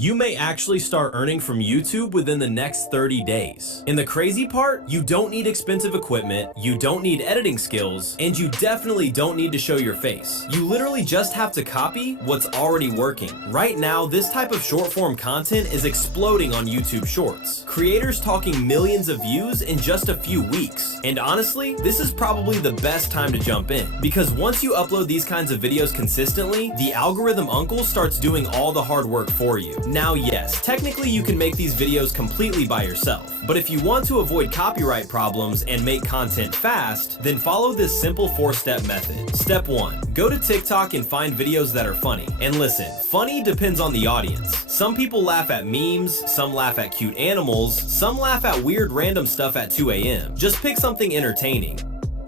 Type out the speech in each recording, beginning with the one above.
You may actually start earning from YouTube within the next 30 days. And the crazy part, you don't need expensive equipment, you don't need editing skills, and you definitely don't need to show your face. You literally just have to copy what's already working. Right now, this type of short form content is exploding on YouTube Shorts. Creators talking millions of views in just a few weeks. And honestly, this is probably the best time to jump in, because once you upload these kinds of videos consistently, the algorithm uncle starts doing all the hard work for you. Now, yes, technically you can make these videos completely by yourself, but if you want to avoid copyright problems and make content fast, then follow this simple 4-step method. Step 1, go to TikTok and find videos that are funny. And listen, funny depends on the audience. Some people laugh at memes, some laugh at cute animals, some laugh at weird random stuff at 2 a.m. Just pick something entertaining.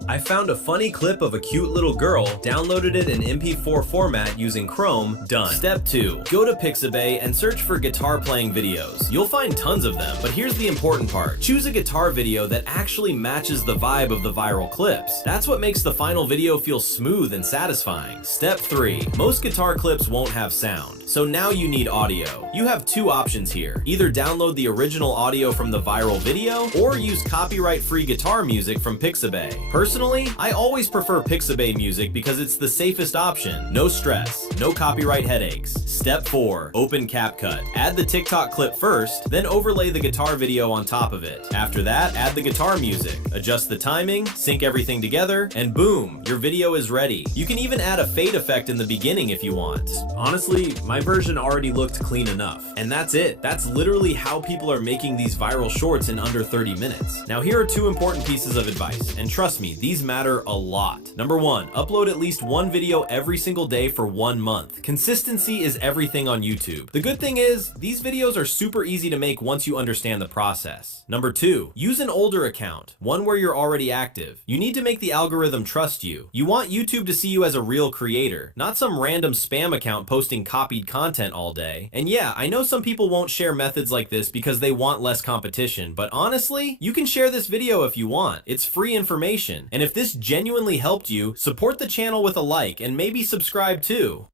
I found a funny clip of a cute little girl, downloaded it in MP4 format using Chrome, done. Step 2, go to Pixabay and search for guitar playing videos. You'll find tons of them, but here's the important part. Choose a guitar video that actually matches the vibe of the viral clips. That's what makes the final video feel smooth and satisfying. Step 3, most guitar clips won't have sound, so now you need audio. You have two options here. Either download the original audio from the viral video, or use copyright-free guitar music from Pixabay. Personally, I always prefer Pixabay music because it's the safest option. No stress, no copyright headaches. Step 4, open CapCut. Add the TikTok clip first, then overlay the guitar video on top of it. After that, add the guitar music, adjust the timing, sync everything together, and boom, your video is ready. You can even add a fade effect in the beginning if you want. Honestly, my version already looked clean enough. And that's it. That's literally how people are making these viral shorts in under 30 minutes. Now here are two important pieces of advice, and trust me, these matter a lot. Number 1, upload at least one video every single day for 1 month. Consistency is everything on YouTube. The good thing is, these videos are super easy to make once you understand the process. Number 2, use an older account, one where you're already active. You need to make the algorithm trust you. You want YouTube to see you as a real creator, not some random spam account posting copied content all day. And yeah, I know some people won't share methods like this because they want less competition, but honestly, you can share this video if you want. It's free information. And if this genuinely helped you, support the channel with a like and maybe subscribe too.